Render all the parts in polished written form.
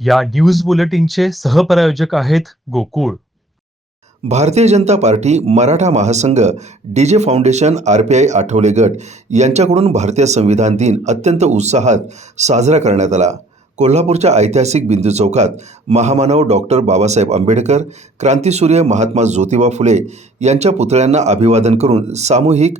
या न्यूज बुलेटिनचे सहप्रायोजक आहेत गोकुळ. भारतीय जनता पार्टी, मराठा महासंघ, डीजे फाउंडेशन, आरपीआय आठवले गट यांच्याकडून भारतीय संविधान दिन अत्यंत उत्साहात साजरा करण्यात आला. कोल्हापूरच्या ऐतिहासिक बिंदू चौकात महामानव डॉक्टर बाबासाहेब आंबेडकर, क्रांतीसूर्य महात्मा ज्योतिबा फुले यांच्या पुतळ्यांना अभिवादन करून सामूहिक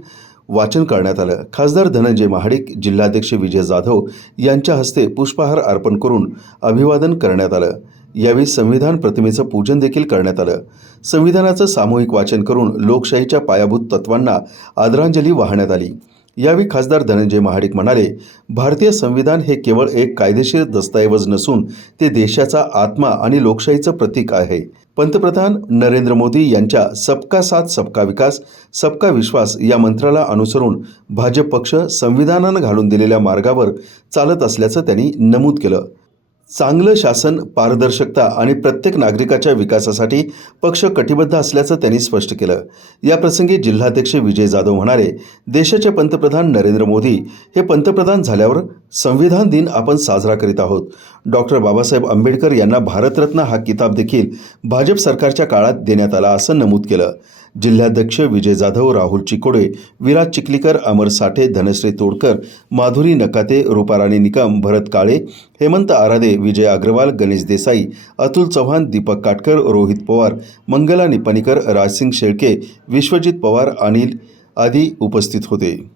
वाचन करण्यात आलं. खासदार धनंजय महाडिक, जिल्हाध्यक्ष विजय जाधव यांच्या हस्ते पुष्पहार अर्पण करून अभिवादन करण्यात आलं. यावेळी संविधान प्रतिमेचं पूजन देखील करण्यात आलं. संविधानाचं सामूहिक वाचन करून लोकशाहीच्या पायाभूत तत्वांना आदरांजली वाहण्यात आली. यावेळी खासदार धनंजय महाडिक म्हणाले, भारतीय संविधान हे केवळ एक कायदेशीर दस्तऐवज नसून ते देशाचा आत्मा आणि लोकशाहीचं प्रतीक आहे. पंतप्रधान नरेंद्र मोदी यांच्या सबका साथ सबका विकास सबका विश्वास या मंत्राला अनुसरून भाजप पक्ष संविधानानं घालून दिलेल्या मार्गावर चालत असल्याचं त्यांनी नमूद केलं. चांगलं शासन, पारदर्शकता आणि प्रत्येक नागरिकाच्या विकासासाठी पक्ष कटिबद्ध असल्याचं त्यांनी स्पष्ट केलं. याप्रसंगी जिल्हाध्यक्ष विजय जाधव म्हणाले, देशाचे पंतप्रधान नरेंद्र मोदी हे पंतप्रधान झाल्यावर संविधान दिन आपण साजरा करीत आहोत. डॉक्टर बाबासाहेब आंबेडकर यांना भारतरत्न हा किताब देखील भाजप सरकारच्या काळात देण्यात आला असं नमूद केलं. जिल्हाध्यक्ष विजय जाधव, राहुल चिकोडे, विराज चिखलीकर, अमर साठे, धनश्री तोडकर, माधुरी नकाते, रूपाराणी निकम, भरत काळे, हेमंत आरादे, विजय अग्रवाल, गणेश देसाई, अतुल चव्हाण, दीपक काटकर, रोहित पवार, मंगला निपणीकर, राजसिंग शेळके, विश्वजित पवार, अनिल आदी उपस्थित होते.